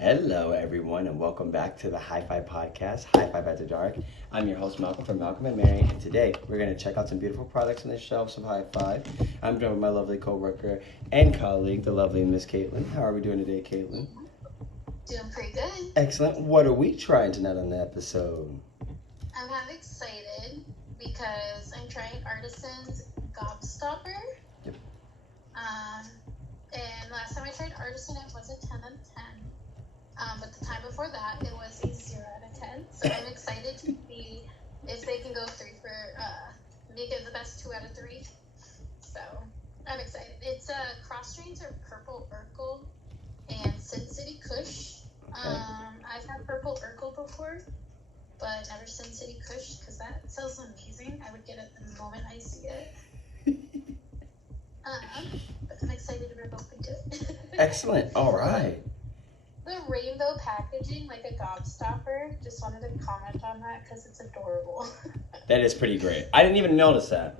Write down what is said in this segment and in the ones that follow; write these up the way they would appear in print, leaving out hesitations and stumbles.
Hello, everyone, and welcome back to the High-5 podcast, High-5 After Dark. I'm your host, Malcolm from Malcolm&Mary, and today we're going to check out some beautiful products on the shelves of High-5. I'm joined with my lovely co-worker and colleague, the lovely Miss Caitlin. How are we doing today, Caitlin? Doing pretty good. Excellent. What are we trying tonight on the episode? I'm kind of excited because I'm trying Artizen's Gobbstopper. Yep. And last time I tried Artizen, it was a 10 out of 10. But the time before that, it was a 0 out of 10. So I'm excited to see if they can go through for make it the best 2 out of 3. So I'm excited. It's cross strains are Purple Urkel and Sin City Kush. I've had Purple Urkel before, but never Sin City Kush because that smells amazing. I would get it the moment I see it. But I'm excited to rip open to it. Excellent. All right. The rainbow packaging, like a Gobbstopper, just wanted to comment on that because it's adorable. That is pretty great. I didn't even notice that.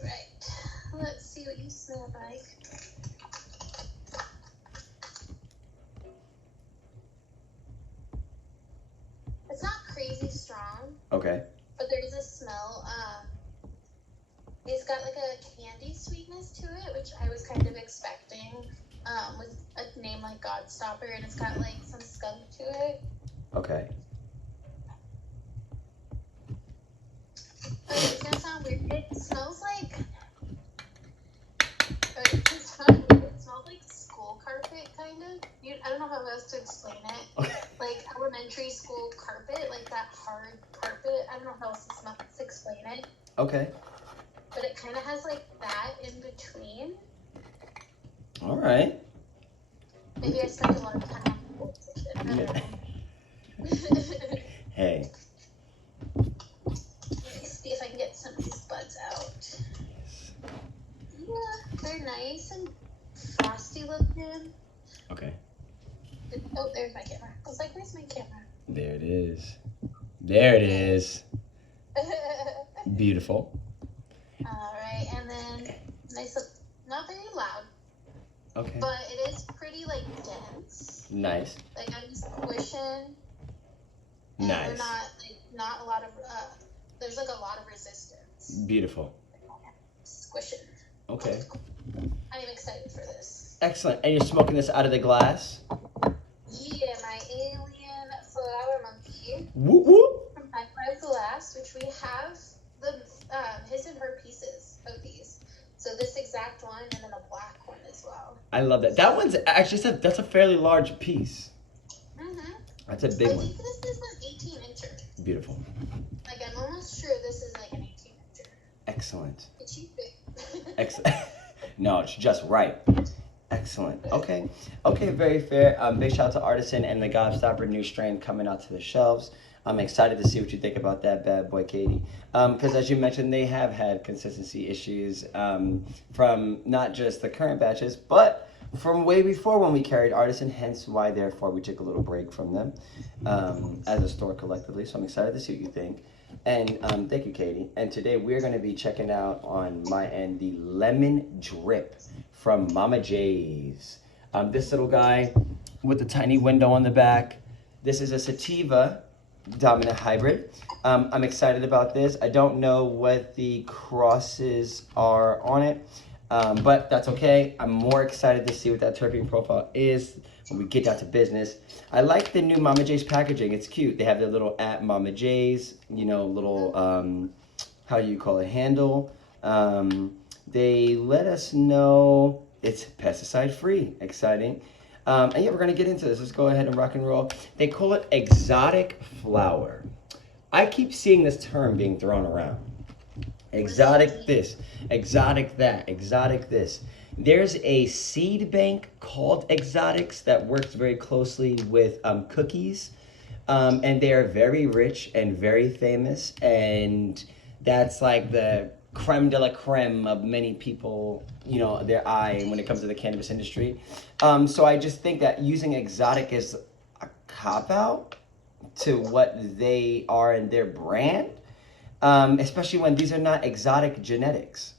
Right. Let's see what you smell like. It's not crazy strong. Okay. But there's a smell. It's got like a candy sweetness to it, which I was kind of expecting with a name like Gobbstopper, and it's got like some skunk to it. Okay. It's gonna sound weird. It smells like. It smells like school carpet, kind of. I don't know how else to explain it. Okay. Like elementary school carpet, like that hard carpet. I don't know how else to explain it. Okay. But it kind of has like that in between. All right. Maybe I spent a lot of time on the board section. I don't know. Hey. Let me see if I can get some of these buds out. Yeah, they're nice and frosty looking. Okay. Oh, there's my camera. I was like, where's my camera? There it is. There it is. Beautiful. Alright, and then nice, not very loud. Okay. But it is pretty, like, dense. Nice. Like, I'm squishing. And Nice. they're not a lot of, there's, like, a lot of resistance. Beautiful. Squishing. Okay. I am excited for this. Excellent. And you're smoking this out of the glass? Yeah, my alien flower monkey Whoop whoop. from High-5 Glass, which we have the his and her pieces of these. So this exact one and then a black one as well. I love that. That one's actually, that's a fairly large piece. Mm-hmm. That's a big I one. think this is an 18-incher. Beautiful. Like, I'm almost sure this is like an 18-incher. Excellent. It's too big. Excellent. No, it's just right. Excellent. Okay. Okay, very fair. Big shout out to Artizen and the Gobbstopper new strain coming out to the shelves. I'm excited to see what you think about that bad boy, Katie. Because as you mentioned, they have had consistency issues from not just the current batches, but from way before when we carried Artizen, hence why, therefore, we took a little break from them as a store collectively. So I'm excited to see what you think. And thank you, Katie. And today we're going to be checking out on my end the Lemon Drip from Mama J's. This little guy with the tiny window on the back. This is a sativa dominant hybrid. I'm excited about this. I don't know what the crosses are on it, but that's okay. I'm more excited to see what that terpene profile is when we get down to business. I like the new Mama J's packaging. It's cute. They have their little at Mama J's, you know, little, how do you call it, handle. They let us know it's pesticide free. Exciting. And yeah, we're going to get into this. Let's go ahead and rock and roll. They call it exotic flower. I keep seeing this term being thrown around. Exotic this, exotic that, exotic this. There's a seed bank called Exotics that works very closely with cookies. And they are very rich and very famous. And that's like the creme de la creme of many people, you know, their eye when it comes to the cannabis industry. So I just think that using exotic is a cop-out to what they are in their brand, especially when these are not exotic genetics.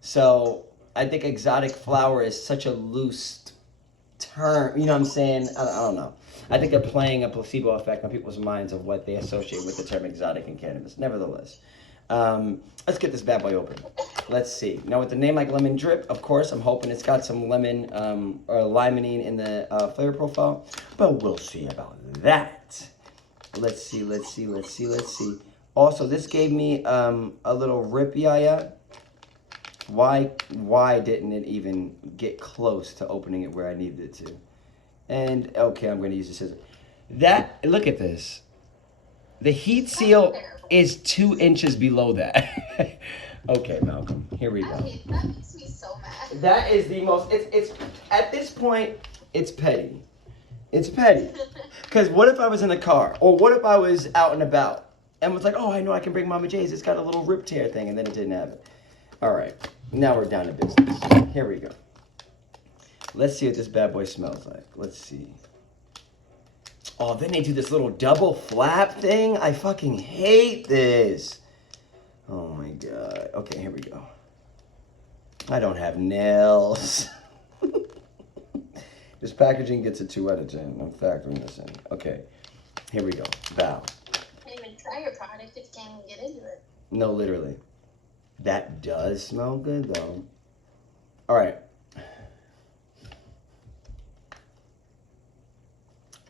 So I think exotic flower is such a loose term. You know what I'm saying? I don't know. I think they're playing a placebo effect on people's minds of what they associate with the term exotic in cannabis. Nevertheless, let's get this bad boy open. Let's see. Now with the name like Lemon Drip, of course, I'm hoping it's got some lemon or limonene in the flavor profile, but we'll see about that. Let's see. Also, this gave me a little rip yaya. Why didn't it even get close to opening it where I needed it to? And okay, I'm going to use the scissors. Look at this. The heat seal is 2 inches below that. Okay, Malcolm, here we go. That makes me so mad. That is the most, it's at this point, it's petty. It's petty. Because what if I was in a car? Or what if I was out and about? And was like, oh, I know I can bring Mama J's. It's got a little rip tear thing. And then it didn't have it. All right, now we're down to business. Here we go. Let's see what this bad boy smells like. Let's see. Oh, then they do this little double flap thing. I fucking hate this. Oh my God. Okay, here we go. I don't have nails. This packaging gets a 2 out of 10. I'm factoring this in. Okay, here we go. Bow. Can't even try your product if you can't even get into it. No, literally. That does smell good though. All right.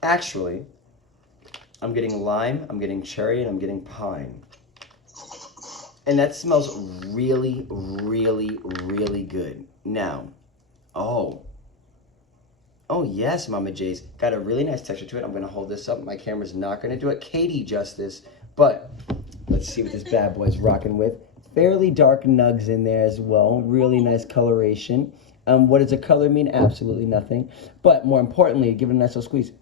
Actually, I'm getting lime, I'm getting cherry, and I'm getting pine. And that smells really, really, really good. Now, oh yes, Mama J's. Got a really nice texture to it. I'm going to hold this up. My camera's not going to do it Katie justice. But let's see what this bad boy's rocking with. Fairly dark nugs in there as well. Really nice coloration. What does the color mean? Absolutely nothing. But more importantly, give it a nice little squeeze.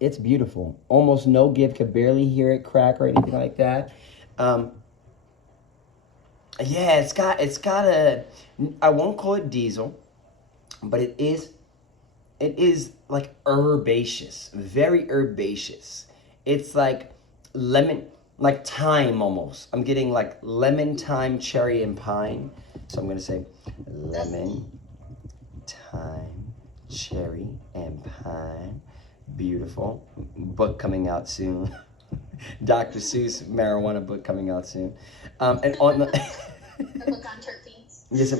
It's beautiful. Almost no give. Could barely hear it crack or anything like that. Yeah, it's got a, I won't call it diesel, but it is like herbaceous, very herbaceous. It's like lemon, like thyme almost. I'm getting like lemon, thyme, cherry, and pine. So I'm gonna say lemon, thyme, cherry, and pine. Beautiful. Book coming out soon. Dr. Seuss marijuana book coming out soon. And on the The book on terpenes. yes,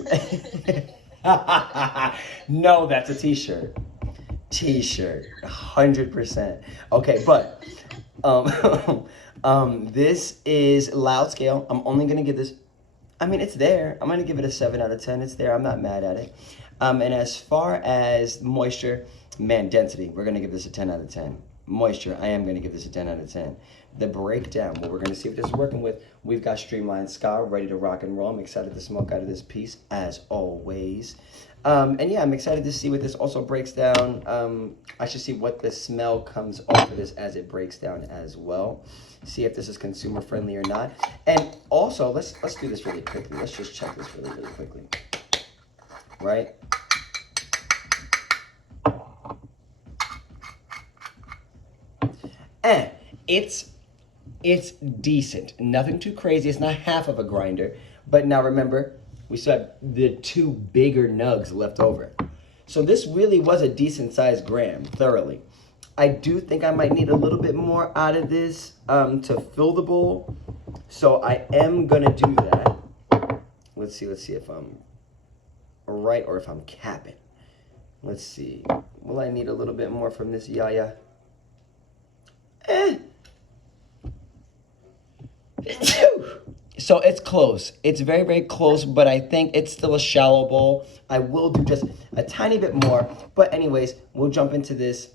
no, that's a t-shirt. T-shirt, 100%. Okay, but this is loud scale. I'm only gonna give this. I mean, it's there. I'm gonna give it a 7 out of 10. It's there. I'm not mad at it. And as far as moisture, man, density, we're gonna give this a 10 out of 10. Moisture, I am gonna give this a 10 out of 10. The breakdown, what we're gonna see what this is working with. We've got Streamlined Ska ready to rock and roll. I'm excited to smoke out of this piece as always. And yeah, I'm excited to see what this also breaks down. I should see what the smell comes off of this as it breaks down as well. See if this is consumer friendly or not. And also, let's do this really quickly. Let's just check this really, really quickly. Right? It's decent. Nothing too crazy. It's not half of a grinder. But now remember, we still have the 2 bigger nugs left over. So this really was a decent sized gram, thoroughly. I do think I might need a little bit more out of this to fill the bowl. So I am gonna do that. Let's see if I'm right or if I'm capping. Let's see. Will I need a little bit more from this yaya? So it's close. It's very, very close, but I think it's still a shallow bowl. I will do just a tiny bit more. But anyways, we'll jump into this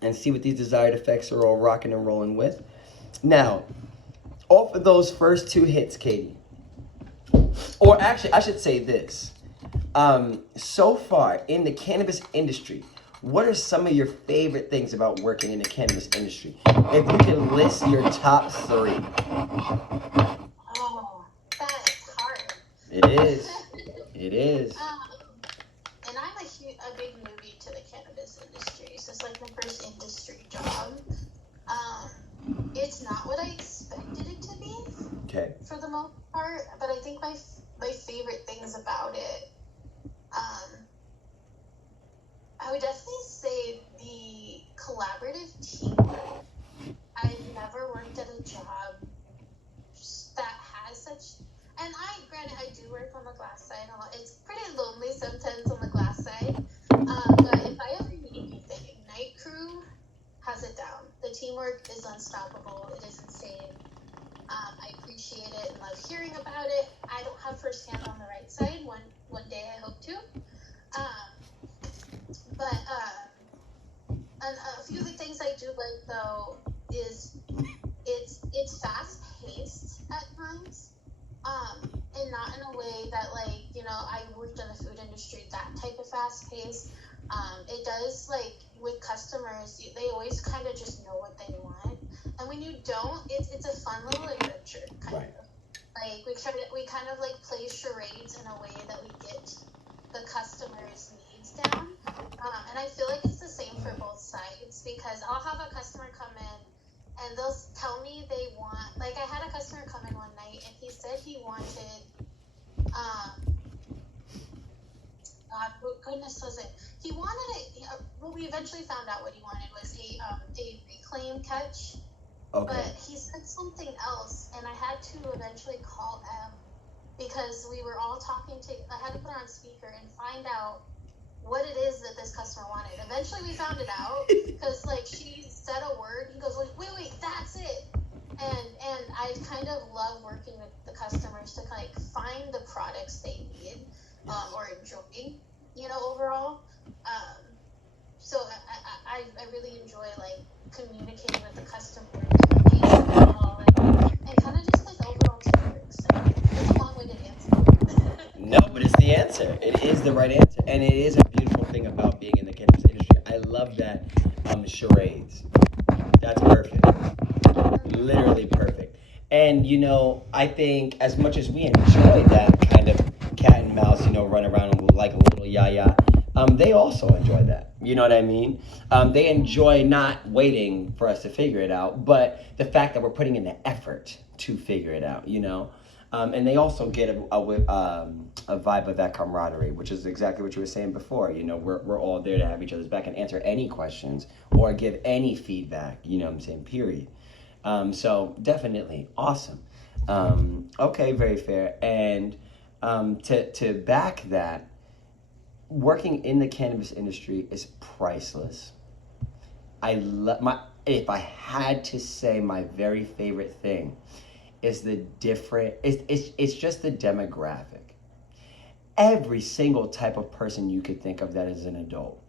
and see what these desired effects are all rocking and rolling with. Now, off of those first 2 hits, Katie, or actually, I should say this. So far in the cannabis industry, what are some of your favorite things about working in the cannabis industry? If you can list your top 3. Oh, that is hard. It is. It is. And I'm a big newbie to the cannabis industry, so it's like my first industry job. It's not what I expected it to be. Okay. For the most part, but I think my favorite things about it, I would definitely say the collaborative teamwork. I've never worked at a job that has such, and granted, I do work on the glass side a lot. It's pretty lonely sometimes on the glass side. But if I ever need anything, Ignite Crew has it down. The teamwork is unstoppable. It is insane. I appreciate it and love hearing about it. I don't have firsthand on the right side. One day I hope to. But a few of the things I do like though is it's fast paced at times, and not in a way that I worked in the food industry, that type of fast pace. It does, with customers, they always kind of just know what they want, and when you don't, it's a fun little adventure kind Right. of. We kind of play charades in a way that we get the customer's needs down, and I feel like it's the same for both sides, because I'll have a customer come in and they'll tell me they want, I had a customer come in one night and he said he wanted, God, what goodness was it? He wanted what we eventually found out what he wanted was a reclaim catch. Okay. But he said something else, and I had to eventually call M because we were all talking I had to put her on speaker and find out what it is that this customer wanted. Eventually we found it out because she said a word. He goes, wait, that's it. And I kind of love working with the customers to find the products they need, or enjoy, overall. So I really enjoy communicating with the customers, and kind of just overall teamwork. So it's a long-winded answer. No, but it's the answer. It is the right answer, and it is a beautiful thing about being in the cannabis industry. I love that charades. That's perfect. Literally perfect. And I think as much as we enjoy that kind of cat and mouse, run around like a little yaya, they also enjoy that. You know what I mean? They enjoy not waiting for us to figure it out, but the fact that we're putting in the effort to figure it out. And they also get a vibe of that camaraderie, which is exactly what you were saying before. We're all there to have each other's back and answer any questions or give any feedback. Period. So definitely awesome. Okay, very fair. And to back that, working in the cannabis industry is priceless. If I had to say my very favorite thing is it's just the demographic. Every single type of person you could think of that is an adult,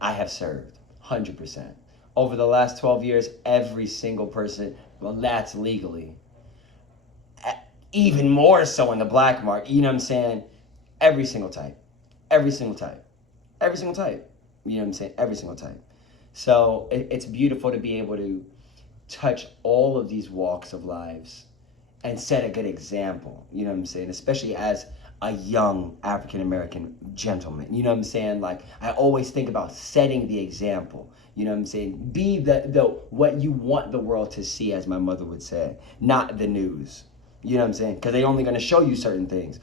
I have served, 100%. Over the last 12 years, every single person, well, that's legally. Even more so in the black market, you know what I'm saying? Every single type. Every single type. Every single type. You know what I'm saying? Every single type. So it's beautiful to be able to touch all of these walks of lives and set a good example, you know what I'm saying? Especially as a young African-American gentleman, you know what I'm saying? I always think about setting the example, you know what I'm saying? Be the what you want the world to see, as my mother would say, not the news, you know what I'm saying? Because they're only going to show you certain things.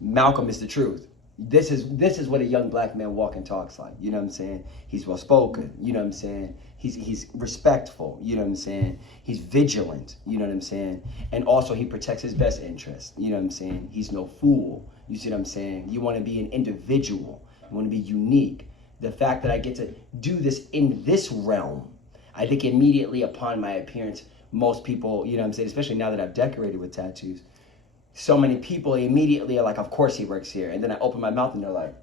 Malcolm is the truth. This is what a young black man walking talks like, you know what I'm saying? He's well spoken, you know what I'm saying? He's respectful, you know what I'm saying? He's vigilant, you know what I'm saying? And also he protects his best interest, you know what I'm saying? He's no fool, you see what I'm saying? You want to be an individual, you want to be unique. The fact that I get to do this in this realm, I think immediately upon my appearance, most people, you know what I'm saying, especially now that I've decorated with tattoos, so many people immediately are like, of course he works here. And then I open my mouth and they're like,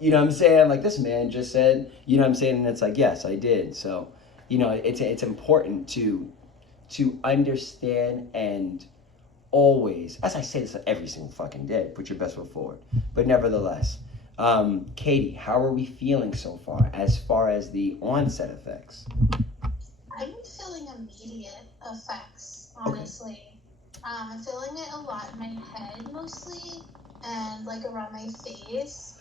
you know what I'm saying? Like, this man just said, you know what I'm saying? And it's like, yes, I did. So, it's important to understand and always, as I say this every single fucking day, put your best foot forward. But nevertheless, Katie, how are we feeling so far as the onset effects? I'm feeling immediate effects, honestly. Okay. I'm feeling it a lot in my head mostly, and around my face.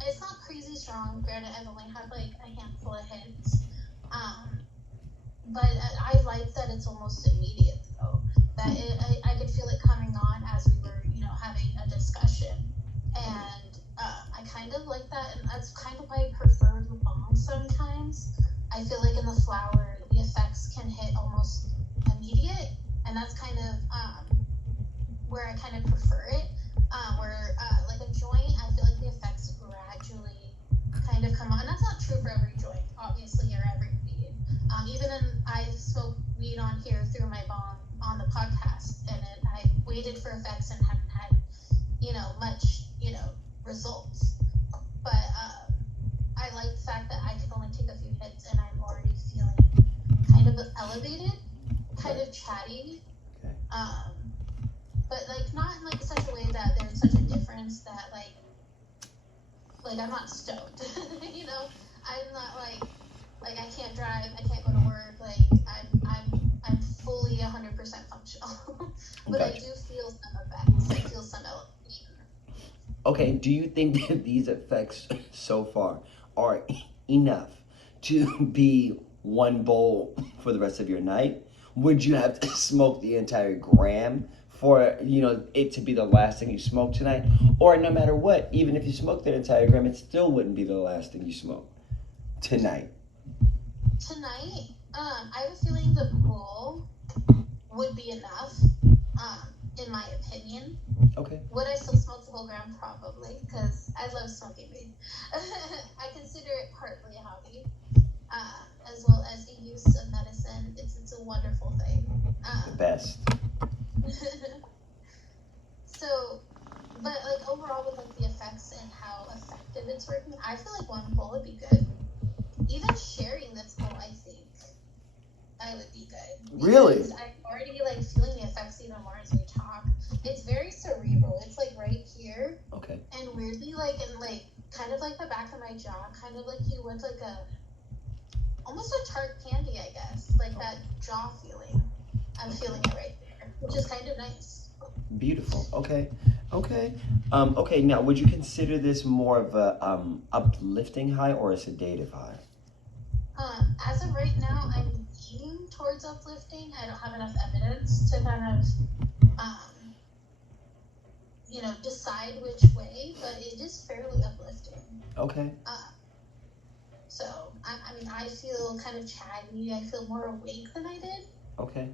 It's not crazy strong. Granted, I've only had a handful of hits. But I like that it's almost immediate though. That I could feel it coming on as we were, having a discussion, and I kind of like that, and that's kind of why I prefer the balm sometimes. I feel like in the flower, the effects can hit almost immediate, and that's kind of where I kind of prefer it. Where like a joint, I feel like the effects gradually kind of come on. And that's not true for every joint, obviously, or every weed. Even in, I've smoked weed on here through my balm on the podcast, and I waited for effects and haven't had, much, results. But I like the fact that I can only take a few hits and I'm already feeling kind of elevated, kind of chatty. Okay. But like not in like such a way that there's such a difference that like I'm not stoned. I'm not like I can't drive, I can't go to work, like I'm fully 100% functional. But Gotcha. I do feel some effects. I feel some elevation. Okay, do you think that these effects so far are enough to be one bowl for the rest of your night? Would you have to smoke the entire gram for it to be the last thing you smoke tonight? Or no matter what, even if you smoked that entire gram, it still wouldn't be the last thing you smoke tonight? Tonight, I have a feeling the bowl would be enough, in my opinion. Okay. Would I still smoke the whole gram? Probably, because I love smoking weed. I consider it partly a hobby, as well as the use of medicine. It's a wonderful thing. The best. So, but like overall with like the effects and how effective it's working, I feel like one bowl would be good. Even sharing this bowl, I think I would be good. Really? Because I'm already like feeling the effects even more as we talk. It's very cerebral. It's like right here. Okay. And weirdly like in like kind of like the back of my jaw, kind of like you would like almost a tart candy, I guess. Like that jaw feeling. I'm feeling it right there, which is kind of nice. Beautiful. Okay. Okay, now would you consider this more of a uplifting high or a sedative high? As of right now, I'm leaning towards uplifting. I don't have enough evidence to kind of, decide which way, but it is fairly uplifting. Okay. So, I feel kind of chatty. I feel more awake than I did. Okay.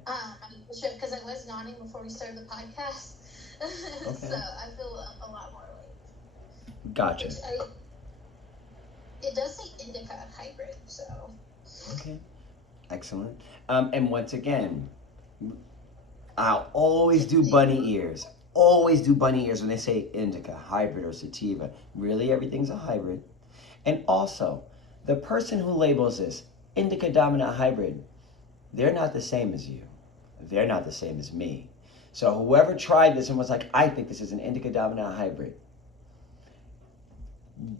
Because I was yawning before we started the podcast. Okay. So, I feel a lot more awake. Gotcha. It does say indica hybrid, so. Okay. Excellent. And once again, I'll always do bunny ears. Always do bunny ears when they say indica, hybrid, or sativa. Really, everything's a hybrid. And also, the person who labels this indica dominant hybrid, they're not the same as you. They're not the same as me. So whoever tried this and was like, I think this is an indica dominant hybrid,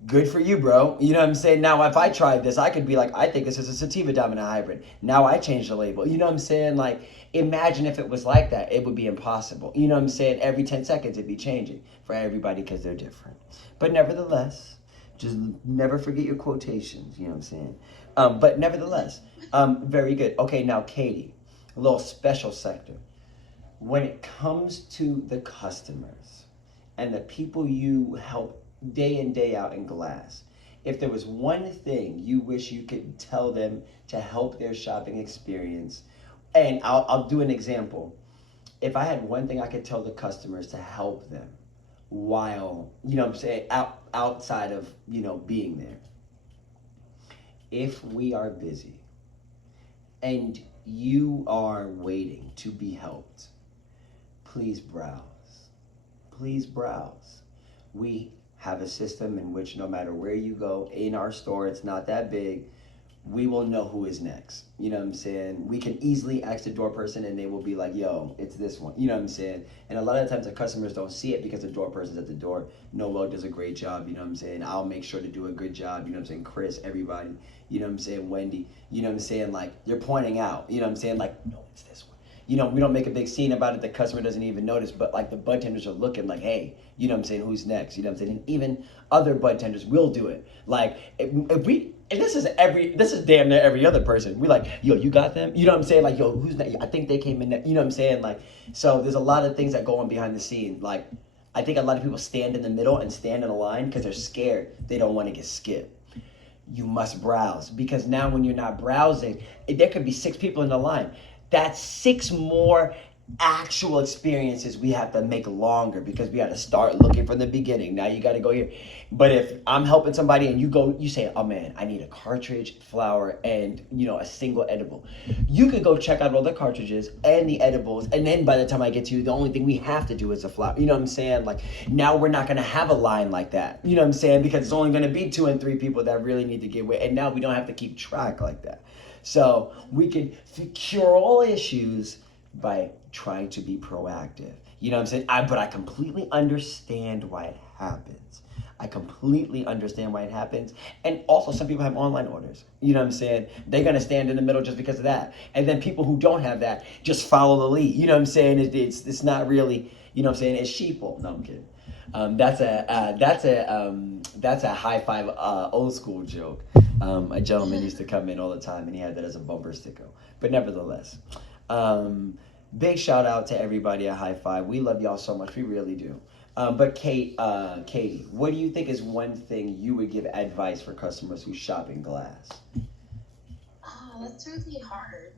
good for you, bro. You know what I'm saying? Now, if I tried this, I could be like, I think this is a sativa dominant hybrid. Now I changed the label. You know what I'm saying? Like, imagine if it was like that. It would be impossible. You know what I'm saying? Every 10 seconds, it'd be changing for everybody because they're different. But nevertheless, just never forget your quotations. You know what I'm saying? But nevertheless, very good. Okay, now, Katie, a little special sector. When it comes to the customers and the people you help day in, day out in glass, if there was one thing you wish you could tell them to help their shopping experience, and I'll do an example. If I had one thing I could tell the customers to help them while, you know what I'm saying, outside of, being there. If we are busy and you are waiting to be helped, please browse. Please browse. We have a system in which no matter where you go in our store, it's not that big, we will know who is next. You know what I'm saying? We can easily ask the door person and they will be like, yo, it's this one. You know what I'm saying? And a lot of times the customers don't see it because the door person's at the door. Noel does a great job, you know what I'm saying? I'll make sure to do a good job, you know what I'm saying? Chris, everybody, you know what I'm saying? Wendy, you know what I'm saying? Like, you're pointing out, you know what I'm saying? Like, no, it's this one. We don't make a big scene about it. The customer doesn't even notice, but like the bud tenders are looking like, hey, you know what I'm saying? Who's next? You know what I'm saying? And even other bud tenders will do it. Like if we, and this is damn near every other person. We like, yo, you got them? You know what I'm saying? Like, yo, who's next? I think they came in next. You know what I'm saying? Like, so there's a lot of things that go on behind the scene. Like, I think a lot of people stand in the middle and stand in a line because they're scared. They don't want to get skipped. You must browse, because now when you're not browsing, there could be 6 people in the line. That's 6 more actual experiences we have to make longer, because we got to start looking from the beginning. Now you got to go here. But if I'm helping somebody and you say, oh man, I need a cartridge, flour, and a single edible, you could go check out all the cartridges and the edibles, and then by the time I get to you, the only thing we have to do is a flour. You know what I'm saying? Like, now we're not going to have a line like that. You know what I'm saying? Because it's only going to be 2 and 3 people that really need to get away, and now we don't have to keep track like that. So we can cure all issues by trying to be proactive. You know what I'm saying? But I completely understand why it happens. I completely understand why it happens. And also, some people have online orders. You know what I'm saying? They're going to stand in the middle just because of that. And then people who don't have that just follow the lead. You know what I'm saying? It's not really, you know what I'm saying? It's sheeple. No, I'm kidding. That's a High-5 old school joke. A gentleman used to come in all the time, and he had that as a bumper sticker. But nevertheless, big shout out to everybody at High-5. We love y'all so much. We really do. But Katie, what do you think is one thing you would give advice for customers who shop in glass? Oh, that's really hard.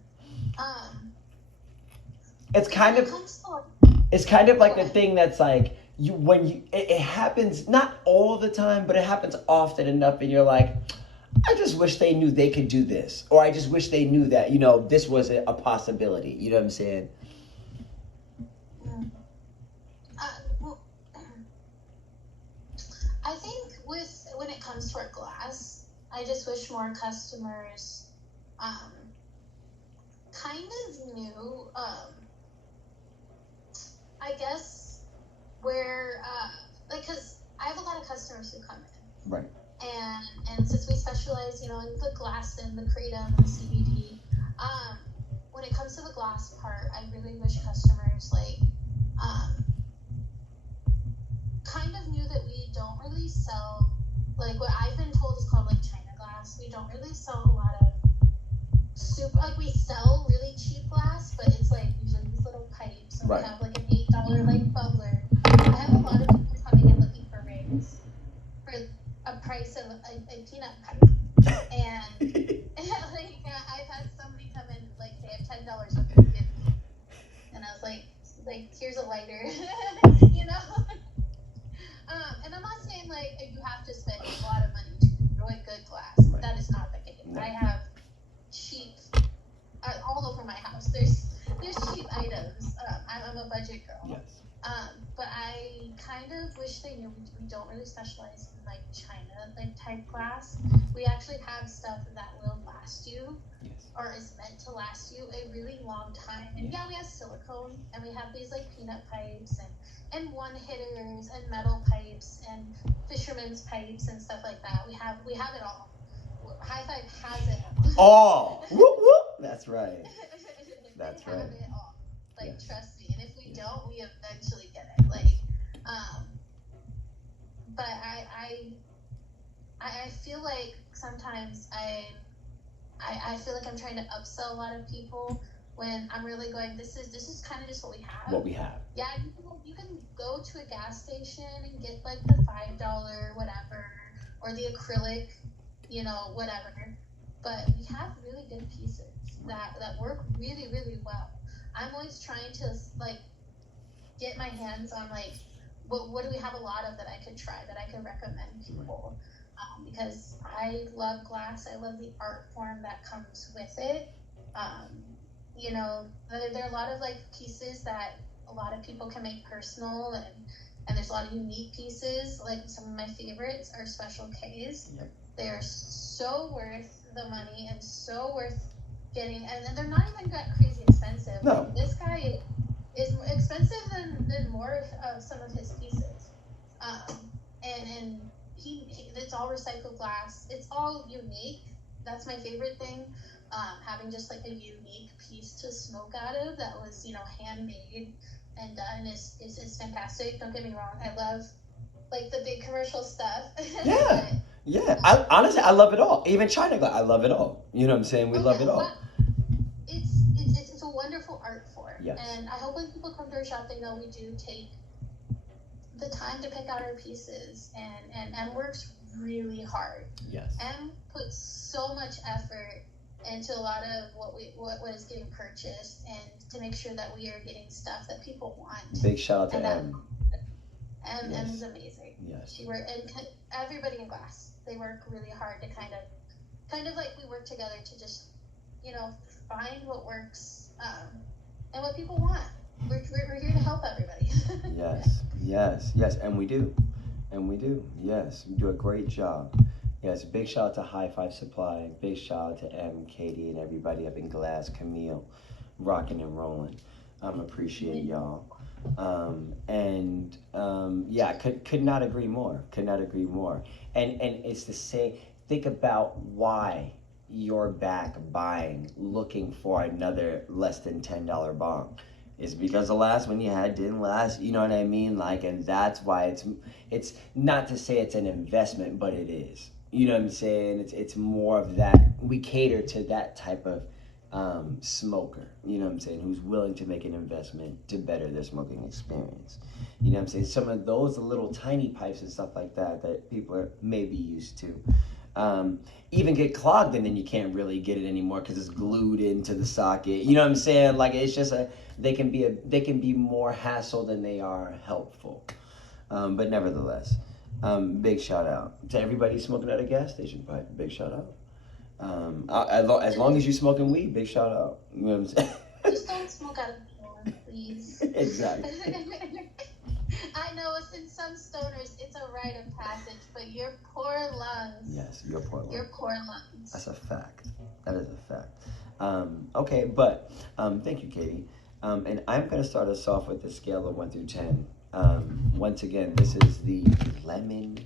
It's kind of like the thing that's like, it happens not all the time, but it happens often enough, and you're like, I just wish they knew they could do this, or I just wish they knew that this was a possibility. You know what I'm saying? Well, I think when it comes to our glass, I just wish more customers kind of knew, I guess, where, because I have a lot of customers who come in. Right. And since we specialize, in the glass and the kratom and the CBD, when it comes to the glass part, I really wish customers, kind of knew that we don't really sell, what I've been told is called, China glass. We don't really sell a lot of we sell really cheap glass, but it's, usually these little pipes, and right. We have, an $8, bubbler. I have a lot of people coming in looking for rings for a price of a peanut pipe. And, I've had somebody come in, they have $10 what they give me. And I was like, here's a lighter, And I'm not saying, you have to spend a lot of money to enjoy good glass. Right. That is not the case. No. I have cheap, all over my house. There's cheap items. I'm a budget girl. Yes. But I kind of wish they knew we don't really specialize in China type glass. We actually have stuff that will last you, yes. or is meant to last you a really long time. And we have silicone, and we have these peanut pipes and one hitters and metal pipes and fisherman's pipes and stuff like that. We have it all. High-5 has it all. Whoop whoop. That's right. That's they right. have it all. Yes. Trust me. And if we Yes. don't, we eventually get it. But I feel like sometimes I feel like I'm trying to upsell a lot of people when I'm really going, this is kind of just what we have. What we have. Yeah, you can go to a gas station and get the $5 whatever, or the acrylic, whatever. But we have really good pieces that work really, really well. I'm always trying to get my hands on what do we have a lot of that I could try, that I could recommend people, because I love glass. I love the art form that comes with it. There are a lot of pieces that a lot of people can make personal, and there's a lot of unique pieces. Some of my favorites are Special K's. Yep. They are so worth the money and so worth getting, and they're not even that crazy expensive. No. This guy is expensive than more of some of his pieces. And he it's all recycled glass. It's all unique. That's my favorite thing. Having just a unique piece to smoke out of that was, handmade and done is fantastic. Don't get me wrong. I love the big commercial stuff. Yeah. Yeah. Honestly, I love it all. Even China glass, I love it all. You know what I'm saying? We love it all. It's a wonderful art form. Yes. And I hope when people come to our shop, they know we do take the time to pick out our pieces, and works really hard. Yes. And puts so much effort into a lot of what is getting purchased, and to make sure that we are getting stuff that people want. Big shout out to and M. M Yes. is amazing. Yes. She worked, and everybody in Glass, they work really hard to kind of like we work together to just, find what works, and what people want. We're here to help everybody. Yes, and we do. Yes, you do a great job. Yes, big shout out to High-5 Supply. Big shout out to M, Katie, and everybody up in Glass, Camille, rocking and rolling. Appreciate y'all. Yeah, could not agree more. And it's the same. Think about why you're back buying, looking for another less than $10 bomb. It's because the last one you had didn't last, you know what I mean? Like, and that's why it's not to say it's an investment, but it is. You know what I'm saying? It's more of that. We cater to that type of smoker, you know what I'm saying, who's willing to make an investment to better their smoking experience. You know what I'm saying? Some of those little tiny pipes and stuff like that people are maybe used to. Even get clogged, and then you can't really get it anymore because it's glued into the socket. You know what I'm saying? Like, it's just they can be more hassle than they are helpful. But nevertheless, big shout out to everybody smoking at a gas station pipe. Big shout out. As long as you're smoking weed, big shout out. You know what I'm saying? Just don't smoke out of the door, please. Exactly. I know in some stoners it's a rite of passage, but your poor lungs. Yes, your poor lungs. Your poor lungs. That's a fact. That is a fact. Okay, but thank you, Katie. And I'm going to start us off with the scale of 1 through 10. Once again, this is the lemon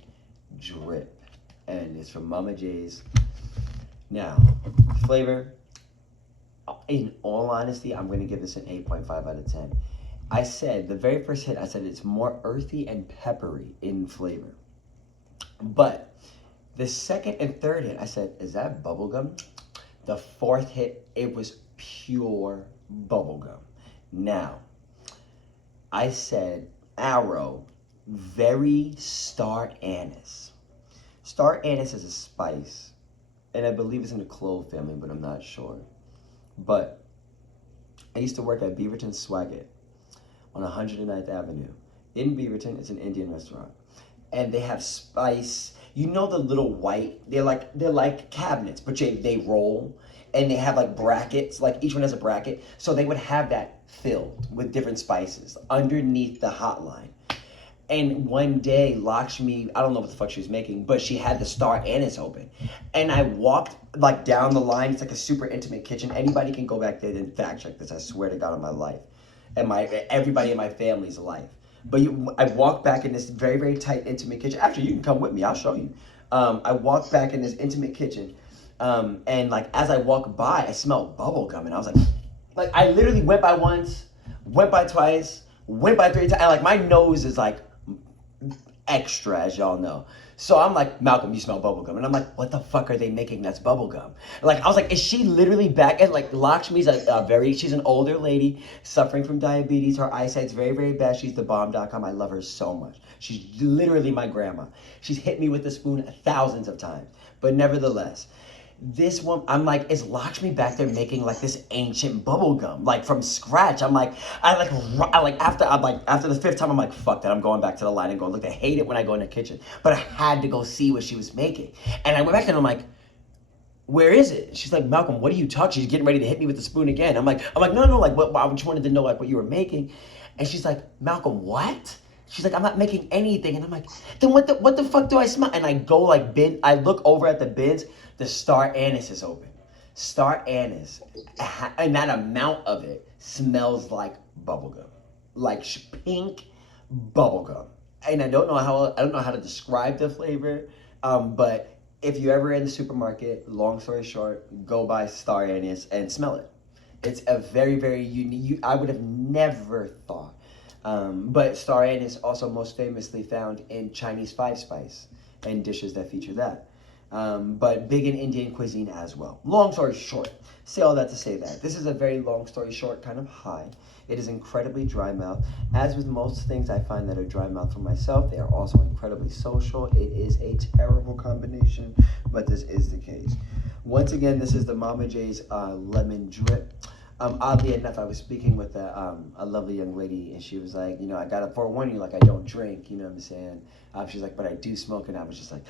drip, and it's from Mama J's. Now, flavor, in all honesty, I'm going to give this an 8.5 out of 10. I said, the very first hit, I said it's more earthy and peppery in flavor. But the second and third hit, I said, is that bubblegum? The fourth hit, it was pure bubblegum. Now, I said Arrow, very star anise. Star anise is a spice, and I believe it's in the clove family, but I'm not sure. But I used to work at Beaverton Swaggit on 109th Avenue. In Beaverton, it's an Indian restaurant. And they have spice. You know the little white, they're like cabinets, but they roll, and they have like brackets, like each one has a bracket. So they would have that filled with different spices underneath the hotline. And one day, Lakshmi, I don't know what the fuck she was making, but she had the star anise open. And I walked like down the line. It's like a super intimate kitchen. Anybody can go back there and fact check this. I swear to God on my life. And everybody in my family's life. But I walked back in this very, very tight, intimate kitchen. Actually, you can come with me. I'll show you. I walked back in this intimate kitchen. And like as I walked by, I smelled bubble gum. And I was like I literally went by once, went by twice, went by 3 times. And like my nose is like extra, as y'all know. So I'm like, Malcolm, you smell bubblegum. And I'm like, what the fuck are they making that's bubblegum? Like, I was like, is she literally back at, like, Lakshmi's she's an older lady suffering from diabetes. Her eyesight's very, very bad. She's the bomb.com. I love her so much. She's literally my grandma. She's hit me with the spoon thousands of times. But nevertheless, this one, I'm like, is Lakshmi back there making like this ancient bubble gum, like from scratch? I'm like, after the 5th time, I'm like, fuck that. I'm going back to the line and going, look, I hate it when I go in the kitchen, but I had to go see what she was making. And I went back there and I'm like, where is it? She's like, Malcolm, what are you talking? She's getting ready to hit me with the spoon again. I'm like, no, like, what? I just wanted to know like what you were making. And she's like, Malcolm, what? She's like, I'm not making anything. And I'm like, then what the fuck do I smell? And I go like I look over at the bins. The star anise is open. Star anise, and that amount of it smells like bubblegum, like pink bubblegum. And I don't know how to describe the flavor, but if you're ever in the supermarket, long story short, go buy star anise and smell it. It's a very, very unique. I would have never thought. But star anise also most famously found in Chinese 5 spice and dishes that feature that. but big in Indian cuisine as well. Long story short, say all that to say that. This is a very long story short kind of high. It is incredibly dry mouth. As with most things I find that are dry mouth for myself, they are also incredibly social. It is a terrible combination, but this is the case. Once again, this is the Mama J's lemon drip. Oddly enough, I was speaking with a lovely young lady, and she was like, you know, I gotta forewarn you, like, I don't drink, you know what I'm saying? She's like, but I do smoke, and I was just like,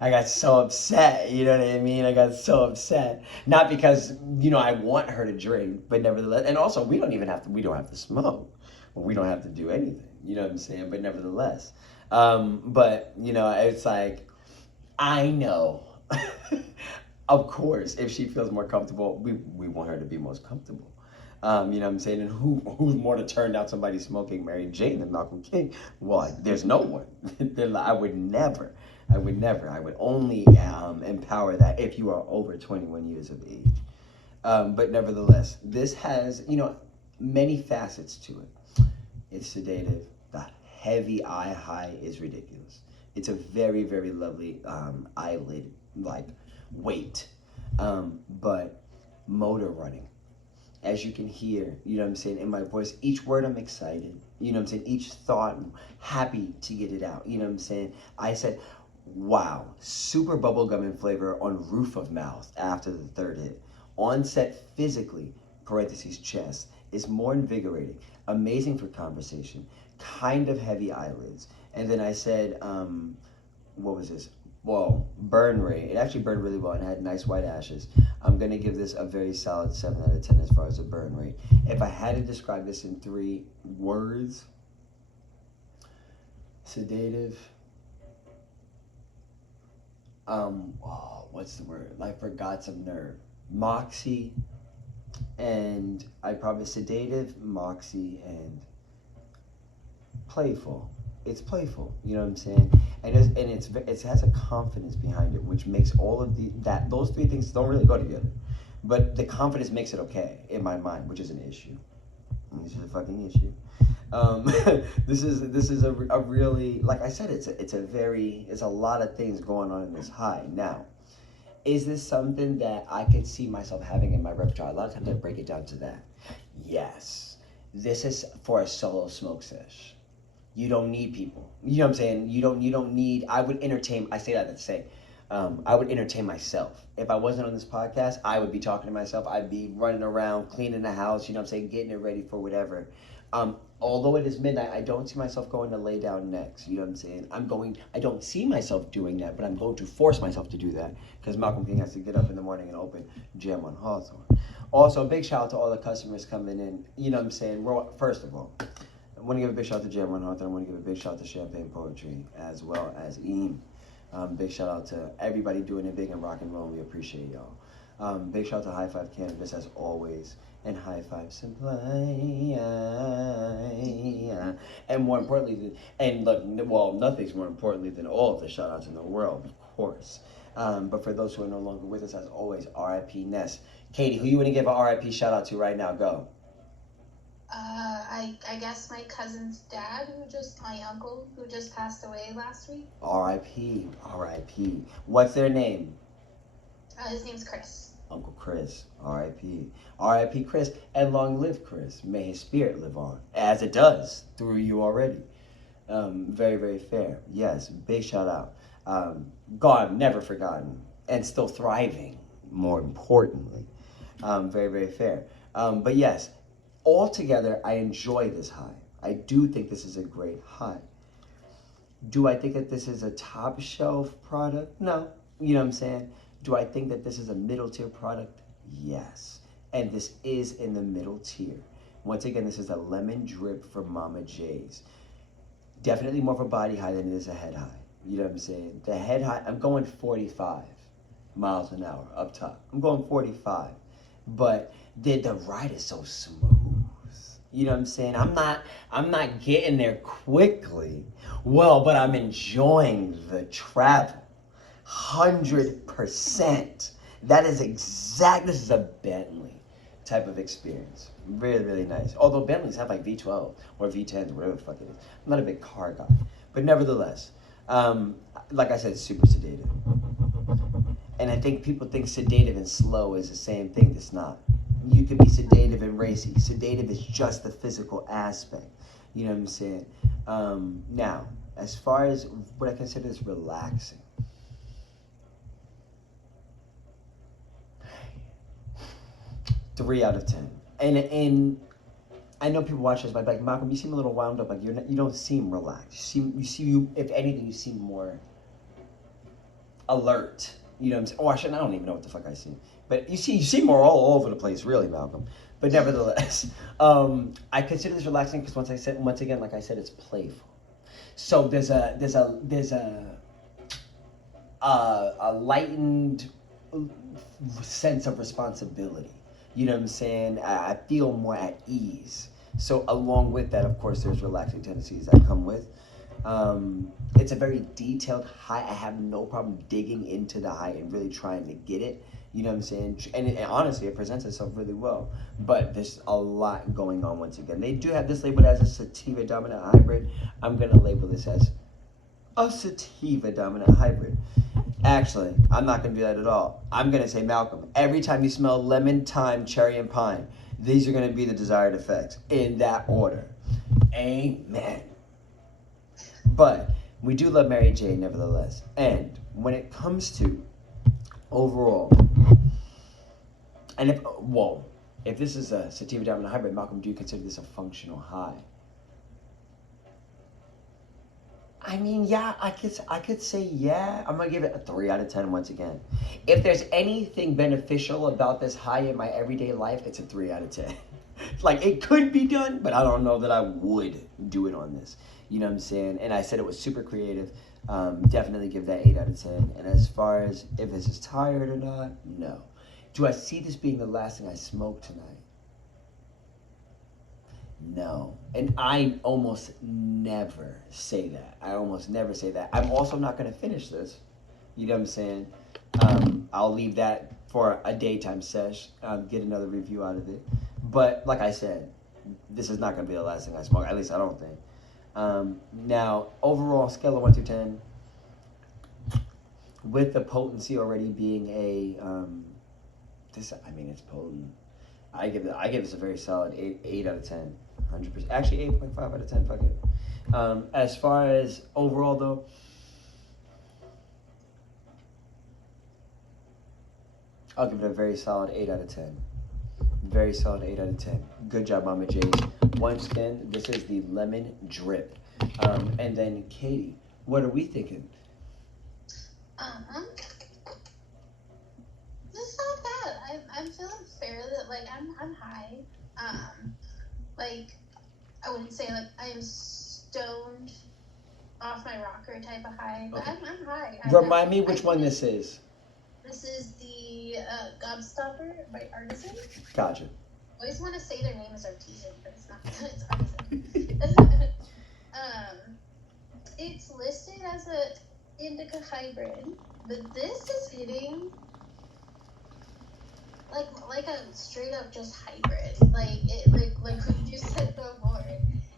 I got so upset, you know what I mean? I got so upset. Not because, you know, I want her to drink, but nevertheless, and also, we don't have to smoke. Well, we don't have to do anything, you know what I'm saying? But nevertheless, but, you know, it's like, I know. Of course, if she feels more comfortable, we want her to be most comfortable. You know what I'm saying? And who's more to turn down somebody smoking Mary Jane than Malcolm King? Well, there's no one. I would never. I would only empower that if you are over 21 years of age. But nevertheless, this has, you know, many facets to it. It's sedative. The heavy eye high is ridiculous. It's a very, very lovely eyelid, like, weight, but motor running, as you can hear, you know what I'm saying, in my voice. Each word I'm excited, you know what I'm saying, each thought I'm happy to get it out, you know what I'm saying. I said, wow, super bubblegum in flavor on roof of mouth after the third hit. Onset physically, parentheses chest, is more invigorating, amazing for conversation, kind of heavy eyelids. And then I said, what was this? Well, burn rate. It actually burned really well and had nice white ashes. I'm going to give this a very solid 7 out of 10 as far as the burn rate. If I had to describe this in 3 words, sedative, what's the word? I forgot some nerve. Moxie, and I'd probably sedative, moxie, and playful. It's playful, you know what I'm saying? And it has a confidence behind it, which makes all of those 3 things don't really go together. But the confidence makes it okay in my mind, which is an issue. This is a fucking issue. This is a really, like I said, it's a lot of things going on in this high. Now, is this something that I could see myself having in my repertoire? A lot of times I break it down to that. Yes, this is for a solo smoke sesh. You don't need people. You know what I'm saying? You don't need, I would entertain, I say that to say, I would entertain myself. If I wasn't on this podcast, I would be talking to myself. I'd be running around, cleaning the house, you know what I'm saying, getting it ready for whatever. Although it is midnight, I don't see myself going to lay down next. You know what I'm saying? I don't see myself doing that, but I'm going to force myself to do that because Malcolm King has to get up in the morning and open Jam on Hawthorne. Also, a big shout out to all the customers coming in. You know what I'm saying? First of all, I want to give a big shout out to Jam on Hawthorne. I want to give a big shout out to Champagne Poetry as well as Eam. Big shout out to everybody doing it big and rock and roll. We appreciate y'all. Big shout out to High-5 Casnnabis as always. And High-5 Supply. And more importantly, nothing's more importantly than all of the shout outs in the world, of course. But for those who are no longer with us, as always, RIP Ness. Katie, who you want to give a RIP shout out to right now? Go. I guess my cousin's dad, my uncle, who just passed away last week. RIP. What's their name? His name's Chris. Uncle Chris, R.I.P. R.I.P. Chris, and long live Chris. May his spirit live on, as it does through you already. Very, very fair. Yes, big shout out. Gone, never forgotten, and still thriving, more importantly. Very, very fair. But yes, altogether, I enjoy this high. I do think this is a great high. Do I think that this is a top shelf product? No. You know what I'm saying? Do I think that this is a middle tier product? Yes. And this is in the middle tier. Once again, this is a lemon drip from Mama J's. Definitely more of a body high than it is a head high. You know what I'm saying? The head high, I'm going 45 miles an hour up top. I'm going 45. But the ride is so smooth. You know what I'm saying? I'm not getting there quickly. Well, but I'm enjoying the travel. 100%. This is a Bentley type of experience. Really, really nice. Although Bentleys have like V12 or V10s or whatever the fuck it is. I'm not a big car guy. But nevertheless, like I said, super sedative. And I think people think sedative and slow is the same thing. It's not. You could be sedative and racy. Sedative is just the physical aspect. You know what I'm saying? Now, as far as what I consider is relaxing. 3 out of 10. And I know people watch this, but like, Malcolm, you seem a little wound up. Like you don't seem relaxed. You if anything, you seem more alert. You know what I'm saying? Oh, I don't even know what the fuck I see. But you seem more all over the place, really, Malcolm. But nevertheless, I consider this relaxing because once again, like I said, it's playful. So there's a lightened sense of responsibility. You know what I'm saying? I feel more at ease. So along with that, of course, there's relaxing tendencies that come with. It's a very detailed high. I have no problem digging into the high and really trying to get it. You know what I'm saying? And honestly, it presents itself really well. But there's a lot going on once again. They do have this labeled as a sativa dominant hybrid. I'm going to label this as a sativa dominant hybrid. Actually, I'm not going to do that at all. I'm going to say, Malcolm, every time you smell lemon, thyme, cherry, and pine, these are going to be the desired effects in that order. Amen. But we do love Mary J nevertheless. And when it comes to overall, and if this is a sativa dominant hybrid, Malcolm, do you consider this a functional high? I mean, yeah, I could say yeah. I'm gonna give it a 3 out of 10 once again. If there's anything beneficial about this high in my everyday life, it's a 3 out of 10. Like, it could be done, but I don't know that I would do it on this. You know what I'm saying? And I said it was super creative. Definitely give that 8 out of 10. And as far as if this is tired or not, no. Do I see this being the last thing I smoke tonight? No. And I almost never say that. I'm also not going to finish this. You know what I'm saying? I'll leave that for a daytime sesh. Get another review out of it. But like I said, this is not going to be the last thing I smoke. At least I don't think. Now, overall, scale of 1 to 10, with the potency already being it's potent. I give this a very solid 8 out of 10, 100%. Actually, 8.5 out of 10. Fuck it. As far as overall though, I'll give it a very solid 8 out of 10. Very solid 8 out of 10. Good job, Mama J's. Once again, this is the lemon drip. And then Katie, what are we thinking? This is not bad. I'm feeling fairly I'm high. Like I wouldn't say like I am stoned off my rocker type of high, but okay. I'm high. Remind me which one this is. This is the Gobbstopper by Artizen. Gotcha. I always want to say their name is Artizen, but it's not. It's Artizen. It's listed as a indica hybrid, but this is hitting like a straight up just hybrid. Like you said before.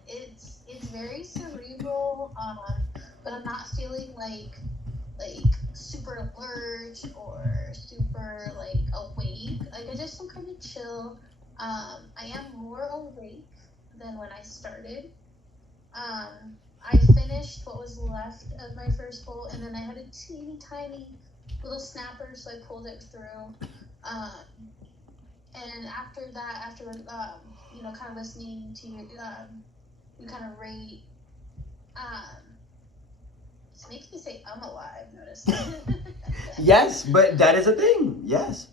It's very cerebral, but I'm not feeling like super alert or super like awake. Like I just feel kind of chill. I am more awake than when I started. I finished what was left of my first bowl, and then I had a teeny tiny little snapper, so I pulled it through. And after that, kind of listening to you, you kind of rate. It's making me say I'm alive. Notice. Yes, but that is a thing. Yes.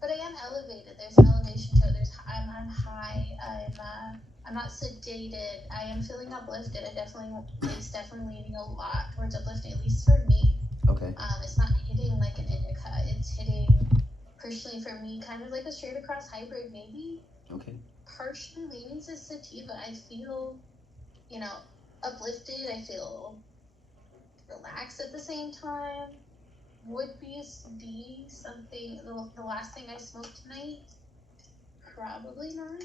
But I am elevated. There's an elevation to it. I'm high. I'm not sedated. I am feeling uplifted. It's definitely leaning a lot towards uplifting, at least for me. Okay. It's not hitting like an indica. It's hitting, personally for me, kind of like a straight across hybrid, maybe. Okay. Partially leaning to sativa. I feel, uplifted. I feel relaxed at the same time. Would be something the last thing I smoked tonight? Probably not.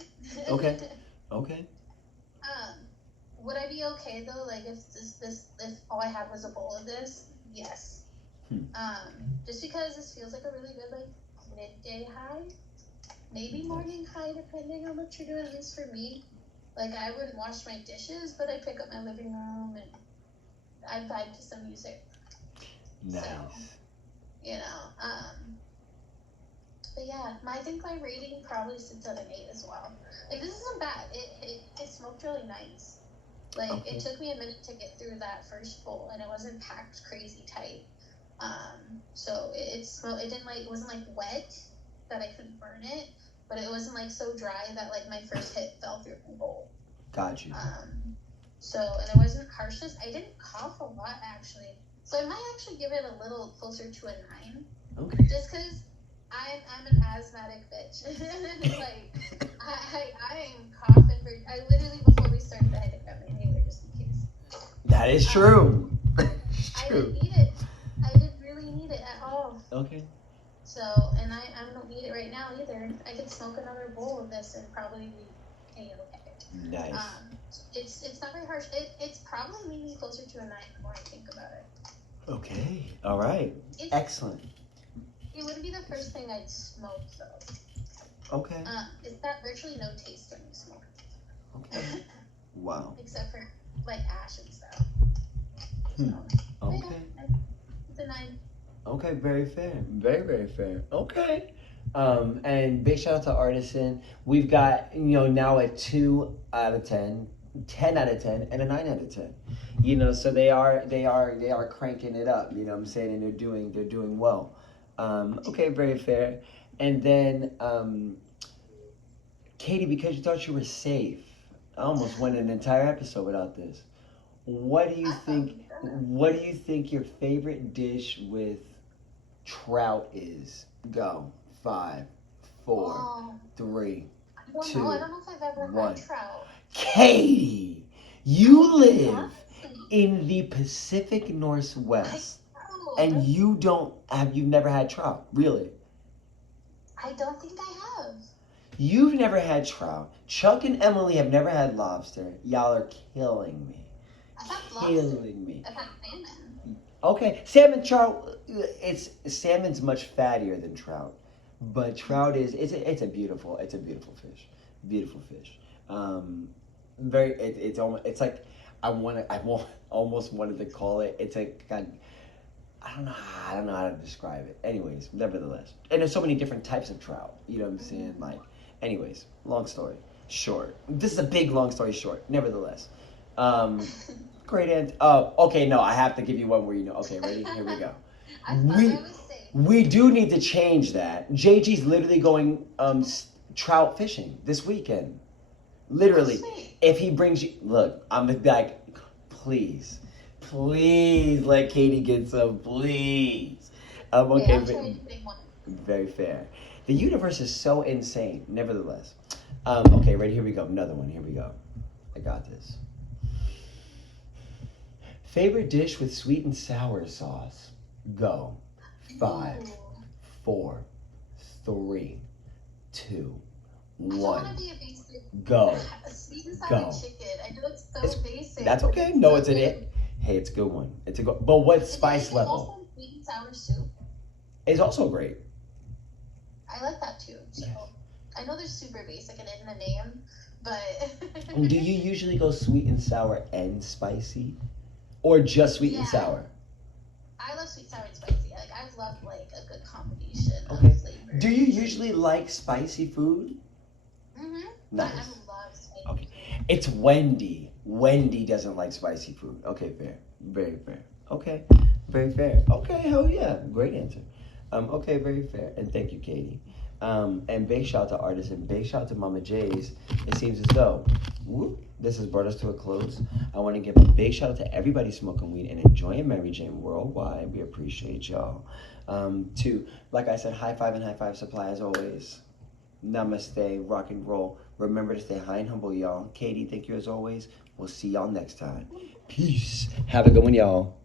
Okay. Okay. would I be okay though? Like if if all I had was a bowl of this, yes. Just because this feels like a really good like midday high, maybe morning high, depending on what you're doing. At least for me, like I wouldn't wash my dishes, but I pick up my living room and I vibe to some music. Nice. So, you know, but yeah, I think my rating probably sits at an 8 as well. Like this isn't bad. It smoked really nice. Like Okay. it took me a minute to get through that first bowl, and it wasn't packed crazy tight. So it smelled. It didn't like. It wasn't like wet that I couldn't burn it, but it wasn't like so dry that like my first hit fell through the bowl. Got you. So and it wasn't harshness. I didn't cough a lot actually. So I might actually give it a little closer to a 9. Okay. Just because I'm an asthmatic bitch. Like I am coughing for. I literally before we started I had to grab my inhaler just in case. That is true. I didn't need it. I didn't really need it at all. Okay. So, and I don't need it right now either. I could smoke another bowl of this and probably be okay. Nice. It's not very harsh. It's probably maybe closer to a 9 the more I think about it. Okay. All right. Excellent. It wouldn't be the first thing I'd smoke though. Okay. It's got virtually no taste when you smoke. Okay. Wow. Except for like ash and stuff. So, Okay. yeah, it's a 9. Okay, very fair. Very, very fair. Okay. And big shout out to Artizen. We've got, now a 2 out of 10, 10 out of 10, and a 9 out of 10. So they are cranking it up, you know what I'm saying? And they're doing well. Okay, very fair. And then Katie, because you thought you were safe, I almost went an entire episode without this. What do you think your favorite dish with trout is? Go. 5, 4, 3, 2, I don't know if I've ever 1. had trout. Katie, you live in the Pacific Northwest and you've never had trout, really? I don't think I have. You've never had trout. Chuck and Emily have never had lobster. Y'all are killing me. I've had lobster. Killing me. I've had salmon. Okay, salmon's much fattier than trout, but trout it's a beautiful fish, beautiful fish. It's like I almost wanted to call it. It's like I don't know how to describe it. Anyways, nevertheless, and there's so many different types of trout. You know what I'm saying? Like, anyways, long story short. This is a big long story short. Nevertheless. Great answer. Oh, okay. No, I have to give you one where you know. Okay, ready? Here we go. We do need to change that. JG's literally going trout fishing this weekend. Literally, if he brings you, look, I'm like, please let Katie get some, please. Okay. Very fair. The universe is so insane. Nevertheless, okay, ready? Here we go. Another one. Here we go. I got this. Favorite dish with sweet and sour sauce? Go. 5, 4, 3, 2, 1. Go. Sweet and sour Go. chicken. I know it's so basic. That's okay. No, it's an it. Hey, it's a good one. It's a good. But what spice level? Also sweet and sour soup. It's also great. I like that too. So I know they're super basic and in the name, but. Do you usually go sweet and sour and spicy? Or just sweet and sour? I love sweet, sour, and spicy. Like I love like a good combination of Okay. flavors. Do you usually like spicy food? Nice. I love spicy Okay. food. It's Wendy. Wendy doesn't like spicy food. Okay, fair. Very fair. Okay. Very fair. Okay, hell yeah. Great answer. Okay, very fair. And thank you, Katie. And big shout out to Artizen. Big shout out to Mama J's. It seems as though this has brought us to a close. I want to give a big shout out to everybody smoking weed and enjoying Mary Jane worldwide. We appreciate y'all. To, like I said, High-5 and High-5 Supply as always. Namaste, rock and roll. Remember to stay high and humble, y'all. Katie, thank you as always. We'll see y'all next time. Peace. Have a good one, y'all.